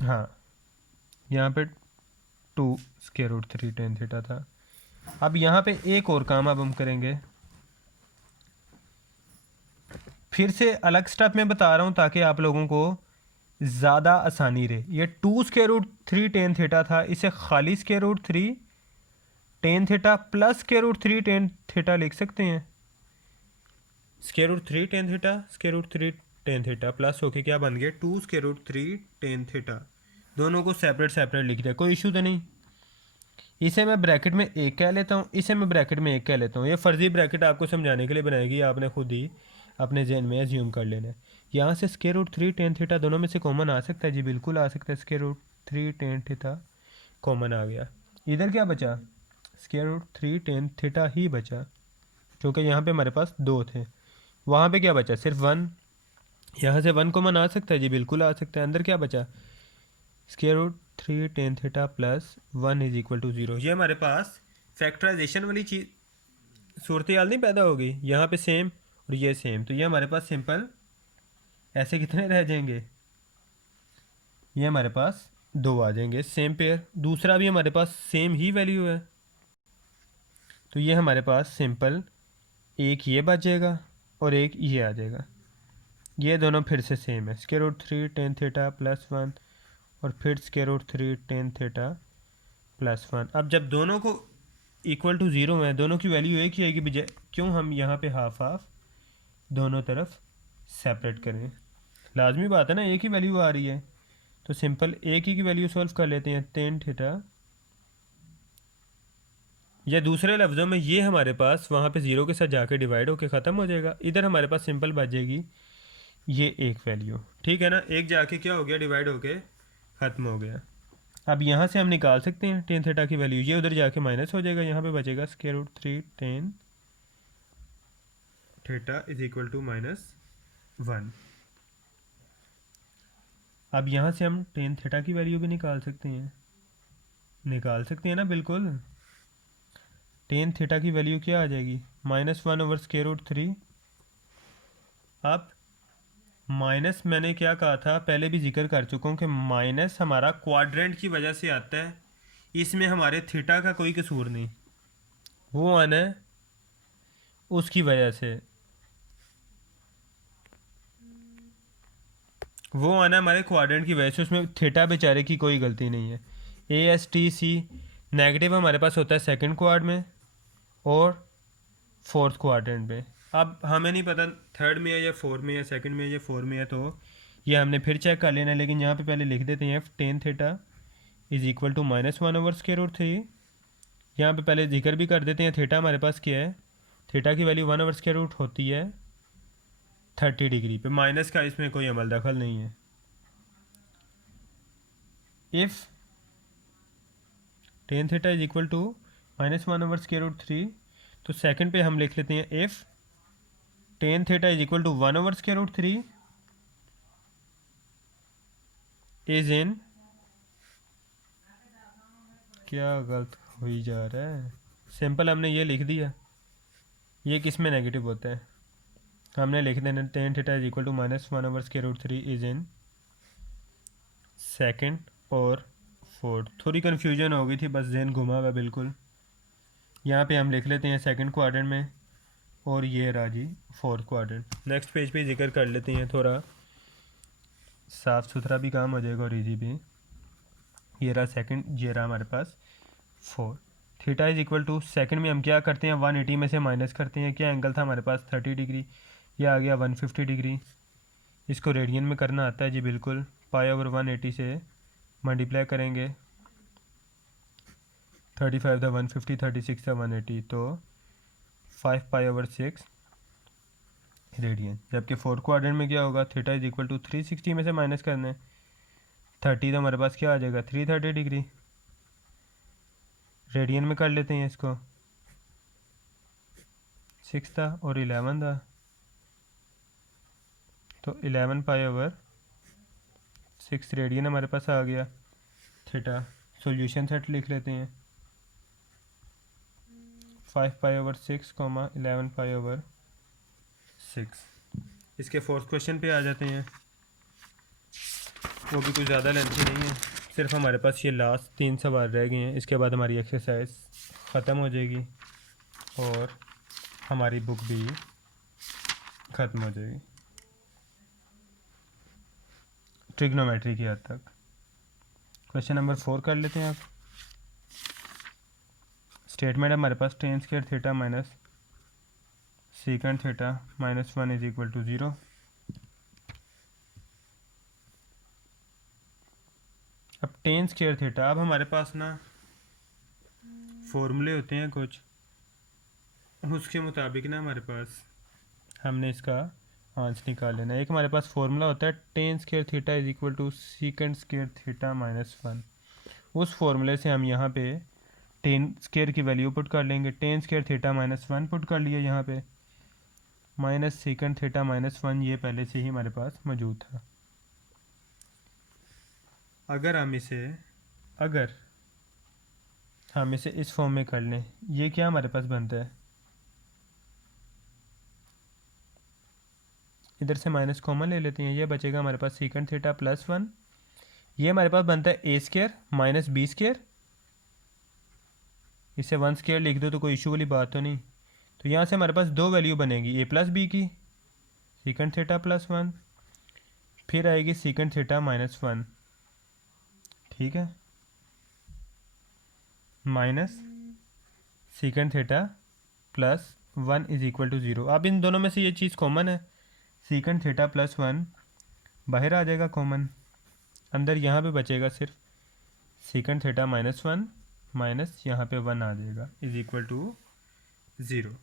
हाँ, यहाँ पे 2 स्क्वायर रूट 3 tan थीटा था। अब यहाँ पे एक और काम अब हम करेंगे, फिर से अलग स्टेप में बता रहा हूँ ताकि आप लोगों को ज़्यादा आसानी रहे। ये 2 स्क्वायर रूट 3 tan थीटा था, इसे खाली square root 3 tan theta plus square root 3 tan theta लिख सकते हैं। Square root 3 tan theta square root 3 tan theta plus होके क्या बन गया 2 स्क्वायर रूट 3 tan थीटा। दोनों को सेपरेट लिख दिया, कोई इशू तो नहीं। इसे मैं ब्रैकेट में एक कह लेता हूँ, इसे मैं ब्रैकेट में एक कह लेता हूँ। ये फर्जी ब्रैकेट आपको समझाने के लिए बनाएगी, आपने खुद ही अपने जहन में एज्यूम कर लेना है। यहाँ से स्क्वायर रूट 3 tan थीटा दोनों में से कॉमन आ सकता है जी, बिल्कुल आ सकता है। Square root 3 tan theta common आ गया। इधर क्या बचा, स्क्वायर रूट 3 tan थीटा ही बचा क्योंकि यहाँ पे हमारे पास 2 थे। वहाँ पे क्या बचा, सिर्फ 1। यहाँ से 1 कॉमन आ सकता है जी, बिल्कुल आ सकता है। अंदर क्या बचा, square root 3 tan theta plus 1 is equal to 0। ये हमारे पास फैक्टराइजेशन वाली चीज़ सूरत हाल नहीं पैदा होगी। यहाँ पे सेम और ये सेम, तो ये हमारे पास सिंपल ऐसे कितने रह जाएंगे, ये हमारे पास 2 आ जाएंगे सेम पेयर। दूसरा भी हमारे पास सेम ही वैल्यू है, तो ये हमारे पास सिंपल एक ये बच जाएगा और एक ये आ जाएगा। ये दोनों फिर से सेम है, square root 3 tan theta plus 1 और फिर square root 3 tan theta plus 1। अब जब दोनों को इक्वल टू 0 है, दोनों की वैल्यू एक ही आएगी, बजाय क्यों हम यहाँ पे हाफ हाफ दोनों तरफ सेपरेट करें। लाजमी बात है ना, एक ही वैल्यू आ रही है तो सिंपल एक ही की वैल्यू सॉल्व कर लेते हैं। tan थीटा, या दूसरे लफ्ज़ों में ये हमारे पास वहाँ पे 0 के साथ जाके डिवाइड होके ख़त्म हो जाएगा। इधर हमारे पास सिंपल बच जाएगी ये एक वैल्यू, ठीक है ना। एक जाके क्या हो गया, डिवाइड होके ख़त्म हो गया। अब यहाँ से हम निकाल सकते हैं tan थीटा की वैल्यू, ये उधर जाके माइनस हो जाएगा, यहाँ पे बचेगा square root 3 tan theta is equal to -1। अब यहाँ से हम tan थीटा की वैल्यू भी निकाल सकते हैं ना, बिल्कुल। tan थीटा की वैल्यू क्या आ जाएगी, -1 ओवर स्क्वायर रूट 3। अब माइनस मैंने क्या कहा था, पहले भी जिक्र कर चुका हूँ कि माइनस हमारा क्वाड्रेंट की वजह से आता है, इसमें हमारे थीटा का कोई कसूर नहीं, वो आना है उसकी वजह से, वो आना हमारे क्वाड्रेंट की वजह से, उसमें थीटा बेचारे की कोई गलती नहीं है। ASTC नेगेटिव हमारे पास होता है सेकंड क्वाड में और फोर्थ क्वाड्रेंट पे। अब हमें नहीं पता थर्ड में है या फोर्थ में या सेकंड में या फोर्थ में है, तो ये हमने फिर चेक कर लेना है। लेकिन यहाँ पे पहले लिख देते हैं if tan theta is equal to -1/√3। यहाँ पे पहले जिक्र भी कर देते हैं थीटा हमारे पास क्या है। थीटा की वैल्यू 1/√, होती है 30 डिग्री पे। माइनस का इसमें कोई अमल दखल नहीं है। If tan theta is equal to -1/√3, तो सेकंड पे हम लिख लेते हैं if tan theta is equal to 1/√3 is in, क्या गलत हो ही जा रहा है, सिंपल हमने ये लिख दिया। ये किस में नेगेटिव होता है, हमने लिख देना tan theta is equal to -1/√3 is in second और फोर्थ। थोड़ी कन्फ्यूजन हो गई थी, बस जहन घुमा हुआ बिल्कुल। यहाँ पे हम लिख लेते हैं सेकंड क्वाड्रेंट में, और ये रहा जी फोर्थ क्वाड्रेंट। नेक्स्ट पेज पे जिक्र कर लेते हैं, थोड़ा साफ़ सुथरा भी काम हो जाएगा और इजी भी। ये रहा सेकंड, ये रहा हमारे पास four. Theta is equal to, second में हम क्या करते हैं 180 में से माइनस करते हैं। क्या एंगल था हमारे पास 30 डिग्री, यह आ गया 150 डिग्री। इसको रेडियन में करना आता है जी बिल्कुल। π/180 से मल्टीप्लाई करेंगे, 35 था 150, 36 था 180, तो 5π/6 रेडियन। जबकि फोर्थ क्वाड्रेंट में क्या होगा, थीटा इज इक्वल टू 360 में से माइनस करना है 30, तो हमारे पास क्या आ जाएगा 330 डिग्री। रेडियन में कर लेते हैं इसको, 6 था और 11 था, तो 11π/6 रेडियन हमारे पास आ गया थीटा। सॉल्यूशन सेट लिख लेते हैं 5π/6, 11π/6। इसके फोर्थ क्वेश्चन पे आ जाते हैं। वो भी कुछ ज़्यादा लेंथी नहीं है, सिर्फ हमारे पास ये लास्ट 3 सवाल रह गए हैं। इसके बाद हमारी एक्सरसाइज ख़त्म हो जाएगी और हमारी बुक भी ख़त्म हो जाएगी ट्रिग्नोमेट्री की हद तक। क्वेश्चन नंबर 4 कर लेते हैं आप। स्टेटमेंट है हमारे पास tan square theta minus सीकेंड theta -1 is equal to 0। अब टेन स्क्वायर थीटा, अब हमारे पास ना फॉर्मूले होते हैं कुछ, उसके मुताबिक ना हमारे पास हमने इसका आंसर निकाल लेना है। एक हमारे पास फॉर्मूला होता है tan square theta is equal to secant square theta -1। उस फॉर्मूले से हम यहाँ पे टेन स्क्वायर की वैल्यू पुट कर लेंगे। टेन स्क्वायर थीटा -1 पुट कर लिया यहाँ पे, माइनस सीकेंड थीटा -1 ये पहले से ही हमारे पास मौजूद था। अगर हम इसे इस फॉर्म में कर लें, ये क्या हमारे पास बनता है, इधर से माइनस कॉमन ले लेते हैं, ये बचेगा हमारे पास सीकेंड थीटा +1। ये हमारे पास बनता है a square minus b square. इसे 1 स्क्वायर लिख दो तो कोई इशू वाली बात तो नहीं। तो यहाँ से हमारे पास दो वैल्यू बनेगी a + b की, सीकेंड थीटा +1, फिर आएगी सीकेंड थीटा -1, ठीक है, minus सीकेंड theta +1 is equal to 0। अब इन दोनों में से ये चीज़ कॉमन है, सीकेंड थीटा +1 बाहर आ जाएगा कॉमन, अंदर यहाँ पे बचेगा सिर्फ सीकेंड थीटा -1 माइनस यहाँ पे 1 आ जाएगा इज इक्वल टू 0।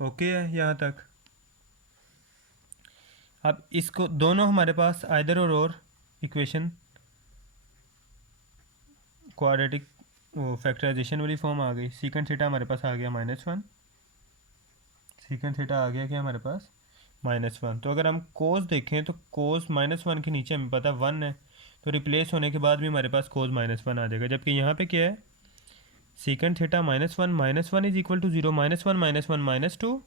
ओके है यहाँ तक। अब इसको दोनों हमारे पास आइदर और इक्वेशन क्वाड्रेटिक वो फैक्टराइजेशन वाली फॉर्म आ गई। सीकेंड थीटा हमारे पास आ गया -1, सीकेंड थीटा आ गया क्या हमारे पास -1। तो अगर हम कोस देखें तो कोस -1 के नीचे हमें पता 1 है, तो रिप्लेस होने के बाद भी हमारे पास कोस -1 आ जाएगा। जबकि यहाँ पे क्या है, secant theta -1 is equal to 0, -1 -2,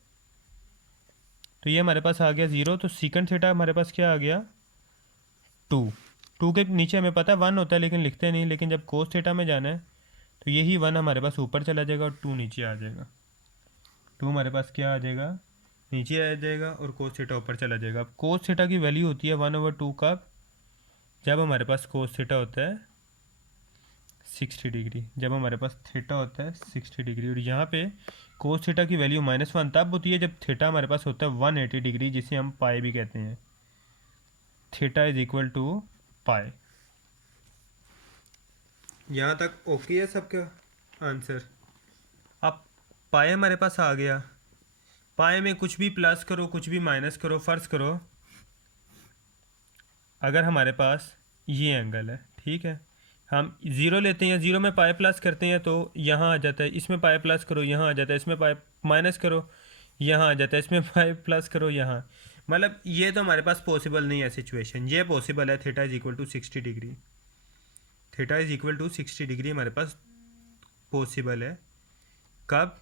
तो ये हमारे पास आ गया 0। तो सीकेंड थीटा हमारे पास क्या आ गया 2 के नीचे हमें पता है 1 होता है लेकिन लिखते नहीं, लेकिन जब कोस थीटा में जाना है तो यही 1 हमारे पास ऊपर चला जाएगा और 2 नीचे आ जाएगा। 2 हमारे पास क्या आ जाएगा, नीचे आ जाएगा, और कोस थीटा ऊपर चला जाएगा। अब कोस थीटा की वैल्यू होती है 1/2 कब, जब हमारे पास कोस थीटा होता है 60 डिग्री, जब हमारे पास थीटा होता है 60 डिग्री। और यहाँ पे कोस थीटा की वैल्यू -1 तब होती है जब थीटा हमारे पास होता है 180 डिग्री, जिसे हम पाई भी कहते हैं। थीटा इज इक्वल टू पाई। यहाँ तक ओके है सबका आंसर। अब पाई हमारे पास आ गया। पाई में कुछ भी प्लस करो कुछ भी माइनस करो, फ़र्ज़ करो अगर हमारे पास ये एंगल है, ठीक है, हम ज़ीरो लेते हैं, ज़ीरो में पाई प्लस करते हैं तो यहाँ आ जाता है, इसमें पाई प्लस करो यहाँ आ जाता है, इसमें पाई माइनस करो यहाँ आ जाता है, इसमें पाई प्लस करो यहाँ। मतलब ये तो हमारे पास पॉसिबल नहीं है सिचुएशन। ये पॉसिबल है, theta is equal to 60 degree. Theta is equal to 60 degree हमारे पास पॉसिबल है। कब?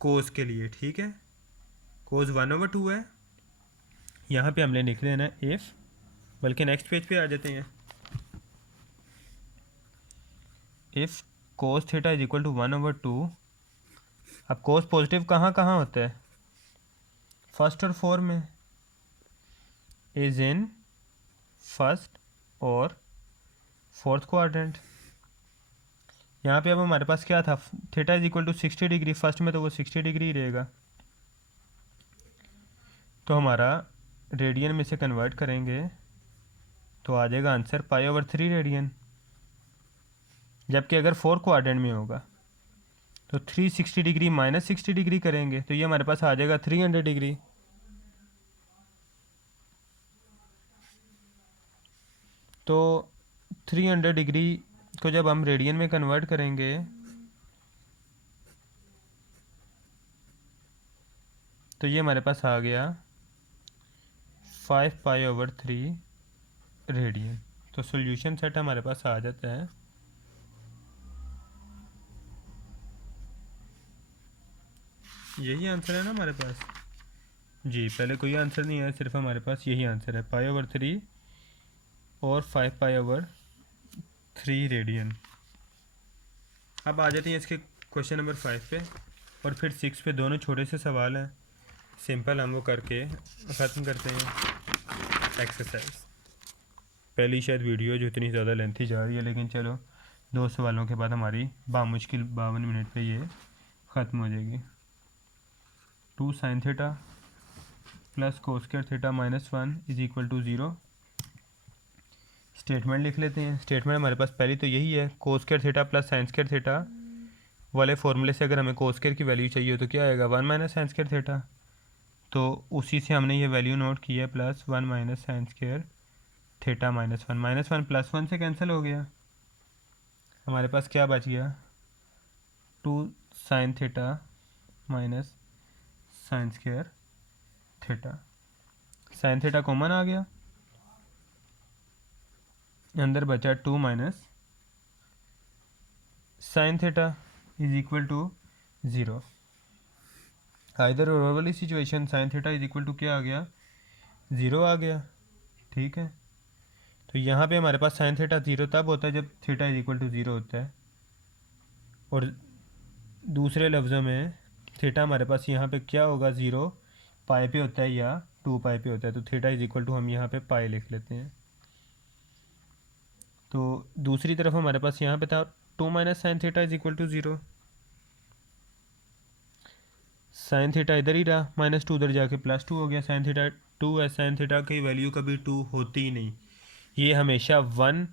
कोस के लिए, ठीक है। कोस 1/2 है। यहाँ पे हमने लिख लेना इफ़, बल्कि नेक्स्ट पेज पे आ जाते हैं। If cos theta is equal to 1/2। अब कोस पॉजिटिव कहाँ कहाँ होता है? फर्स्ट और फोर में। इज इन फर्स्ट और फोर्थ क्वाड्रेंट। यहाँ पे अब हमारे पास क्या था? Theta is equal to 60 degree. First में तो वो 60 डिग्री ही रहेगा, तो हमारा रेडियन में से कन्वर्ट करेंगे तो आ जाएगा आंसर पाई/3 रेडियन। जबकि अगर फोर क्वाड्रेंट में होगा तो 360 डिग्री माइनस 60 डिग्री करेंगे तो ये हमारे पास आ जाएगा 300 डिग्री। तो 300 डिग्री को जब हम रेडियन में कन्वर्ट करेंगे तो ये हमारे पास आ गया 5 पाई/3 रेडियन। तो सॉल्यूशन सेट हमारे पास आ जाता है। यही आंसर है ना हमारे पास? जी, पहले कोई आंसर नहीं है, सिर्फ हमारे पास यही आंसर है, पाई/3 और 5 पाई/3 रेडियन। अब आ जाते हैं इसके क्वेश्चन नंबर 5 पे और फिर 6 पे। दोनों छोटे से सवाल हैं, सिंपल, हम वो करके ख़त्म करते हैं एक्सरसाइज। पहली शायद वीडियो जो इतनी ज़्यादा लेंथी जा रही है, लेकिन चलो 2 सवालों के बाद हमारी बामुश्किल 52 मिनट पे ये ख़त्म हो जाएगी। 2 sin theta plus cos square theta -1 is equal to 0। Statement लिख लेते हैं। स्टेटमेंट हमारे पास पहली तो यही है, कोस square theta plus sign square theta वाले फॉर्मूले से अगर हमें कोस स्क्वायर की वैल्यू चाहिए तो क्या आएगा? 1 माइनस साइन स्क्वायर थीटा। तो उसी से हमने ये वैल्यू नोट की है, plus 1 minus sine square theta -1। -1 +1 से कैंसिल हो गया, हमारे पास क्या बच गया? 2 sine theta minus sine square theta. Sine theta common आ गया, अंदर बचा 2 minus sine theta is equal to 0। इधर और वाली situation sine theta is equal to क्या आ गया? 0 आ गया, ठीक है। तो यहाँ पे हमारे पास साइन थीटा 0 तब होता है जब थीटा इज इक्वल टू 0 होता है, और दूसरे लफ्ज़ों में थीटा हमारे पास यहाँ पे क्या होगा? 0 पाई पे होता है या 2 पाई पे होता है। तो थीटा इज इक्वल टू हम यहाँ पे पाई लिख लेते हैं। तो दूसरी तरफ हमारे पास यहाँ पे था 2 minus sine theta is equal to 0। Sine theta इधर ही रहा, -2 उधर जाके +2 हो गया। साइन थीटा 2 है, साइन थीटा की वैल्यू कभी 2 होती ही नहीं, ये हमेशा 1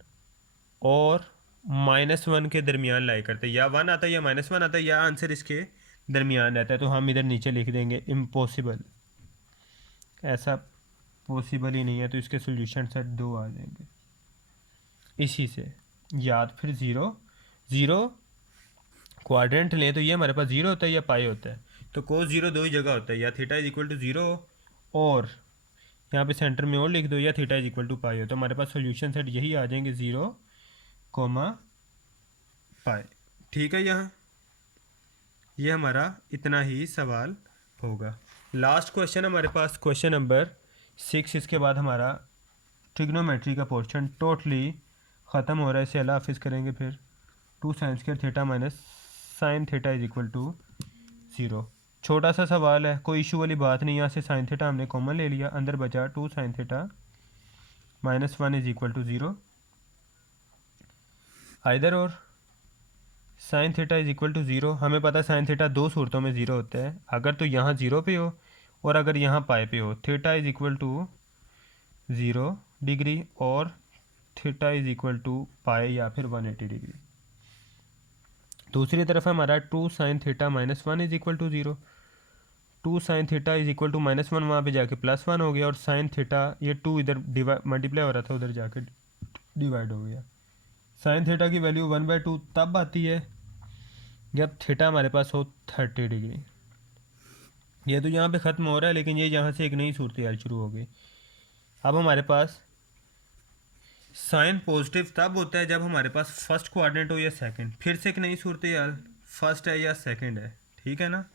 और -1 के दरमियान लाई करते हैं। या 1 आता है या -1 आता है, या आंसर इसके दरमियान रहता है। तो हम इधर नीचे लिख देंगे इम्पॉसिबल, ऐसा पॉसिबल ही नहीं है, तो इसके सोल्यूशन सेट 2 आ जाएंगे। इसी से याद, फिर 0 क्वाड्रेंट लें तो ये हमारे पास 0 होता है या पाई होता है। तो कोस 0 दो ही जगह होता है, या थीटा इज इक्वल टू 0 और यहाँ पे सेंटर में और लिख दो, या थीटा इज इक्वल टू पाई हो। तो हमारे पास सोल्यूशन सेट यही आ जाएंगे, 0, पाई। ठीक है, यहाँ ये हमारा इतना ही सवाल होगा। लास्ट क्वेश्चन हमारे पास क्वेश्चन नंबर 6। इसके बाद हमारा ट्रिग्नोमेट्री का पोर्शन टोटली ख़त्म हो रहा है, इसे अल्लाह हाफिज़ करेंगे। फिर 2 sine square theta minus sine theta is equal to 0। छोटा सा सवाल है, कोई इशू वाली बात नहीं। यहाँ से साइन थीटा हमने कॉमन ले लिया, अंदर बचा 2 sine theta -1 is equal to 0। इधर और sine theta is equal to zero. हमें पता है साइन थीटा दो सूरतों में ज़ीरो होता है, अगर तो यहाँ ज़ीरो पे हो और अगर यहाँ पाई पे हो। Theta is equal to 0 degree और theta is equal to pi या फिर 180 डिग्री। दूसरी तरफ हमारा 2 sin θ - 1 is equal to 0। 2 sin θ is equal to -1, वहाँ पे जाके +1 हो गया, और साइन थीटा ये 2 इधर मल्टीप्लाई हो रहा था, उधर जाके डिवाइड हो गया। साइन थीटा की वैल्यू 1/2 तब आती है जब थीटा हमारे पास हो 30 डिग्री। ये तो यहाँ पे ख़त्म हो रहा है, लेकिन ये यहाँ से एक नई सूरत हाल शुरू हो गई। अब हमारे पास साइन पॉजिटिव तब होता है जब हमारे पास फर्स्ट क्वाड्रेंट हो या सेकंड। फिर से एक नई सूरत हाल, फर्स्ट है या सेकंड है, ठीक है ना।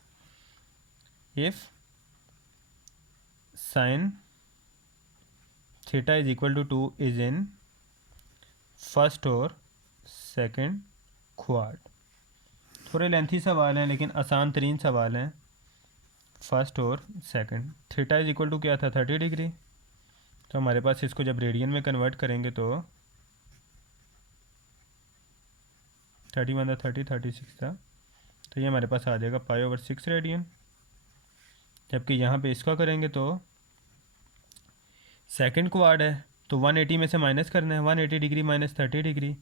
If sine theta is equal to 2 is in first और सेकंड क्वाड। थोड़े लेंथी सवाल हैं लेकिन आसान तरीन सवाल हैं। फर्स्ट और second, theta is equal to क्या था 30 डिग्री, तो हमारे पास इसको जब रेडियन में कन्वर्ट करेंगे तो 31 था 30 36 था, तो ये हमारे पास आ जाएगा π/6 रेडियन। जबकि यहाँ पे इसका करेंगे तो सेकंड क्वाड है तो 180 में से माइनस करना है, 180 डिग्री माइनस 30 डिग्री,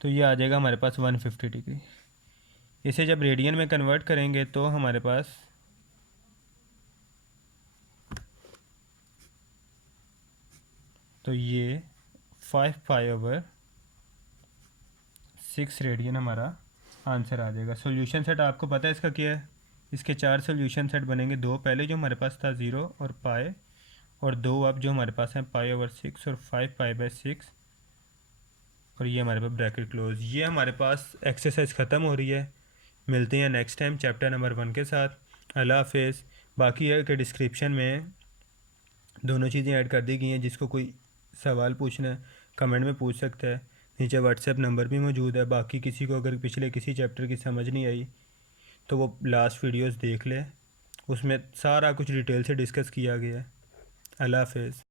तो ये आ जाएगा हमारे पास 150 डिग्री। इसे जब रेडियन में कन्वर्ट करेंगे तो हमारे पास तो ये 5π/6 रेडियन हमारा आंसर आ जाएगा। सोल्यूशन सेट आपको पता है इसका क्या है। इसके 4 सोल्यूशन सेट बनेंगे, 2 पहले जो हमारे पास था 0 और पाए, और 2 अब जो हमारे पास हैं π/6 और 5π/6, और ये हमारे पास ब्रैकेट क्लोज। ये हमारे पास एक्सरसाइज ख़त्म हो रही है। मिलते हैं नेक्स्ट टाइम चैप्टर नंबर 1 के साथ। अल्लाह हाफिज़। बाकी है कि डिस्क्रिप्शन में दोनों चीज़ें ऐड कर दी गई हैं, जिसको कोई सवाल पूछना है कमेंट में पूछ सकता है। नीचे व्हाट्सएप नंबर भी मौजूद है। बाकी किसी को अगर पिछले किसी चैप्टर की समझ नहीं आई तो वो लास्ट वीडियोस देख ले, उसमें सारा कुछ डिटेल से डिस्कस किया गया है। अल्लाह हाफिज़।